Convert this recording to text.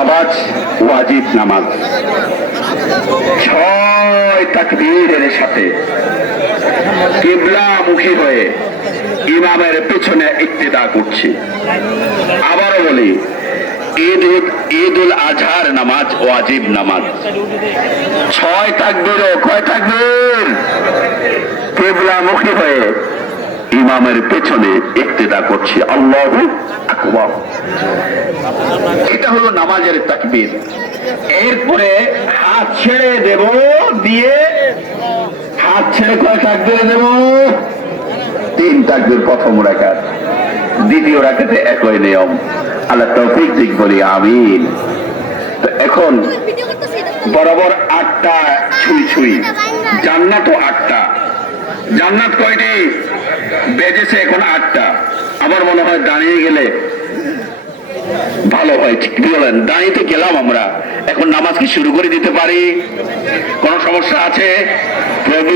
নামাজ ওয়াজিব নামাজ। ছয় তাকবীরের সাথে কিবলামুখী হয়ে ইমামের পেছনে ইক্তেদা করছে। আবারও বলি, ঈদ ঈদ উল আজহার নামাজ ওয়াজিব নামাজ। ছয় তাকবীর কয় তাকবীর? কিবলামুখী হয়ে ইমামের পেছনে ইক্তেদা করছে। আল্লাহু আকবার। নামাজের তাকবীর। এরপরে হাত ছেড়ে দেব, দিয়ে হাত ছেড়ে কয় তাকবীর দেব? তিন তাকবীর প্রথম রাকাত, দ্বিতীয় রাকাতে একই নিয়ম। আল্লাহ তৌফিক দিক বলি, আমিন। তো এখন বরাবর আটটা ছুঁই ছুঁই, জান্নাত জান্নাতও আটটা। জান্নাত কয়টি? বেজেছে এখন আটটা। আমার মনে হয় দাঁড়িয়ে গেলে কি বলেন দাঁড়িয়ে গেলাম আমরা। এখন নামাজ কি শুরু করে দিতে পারি? কোনো সমস্যা আছে?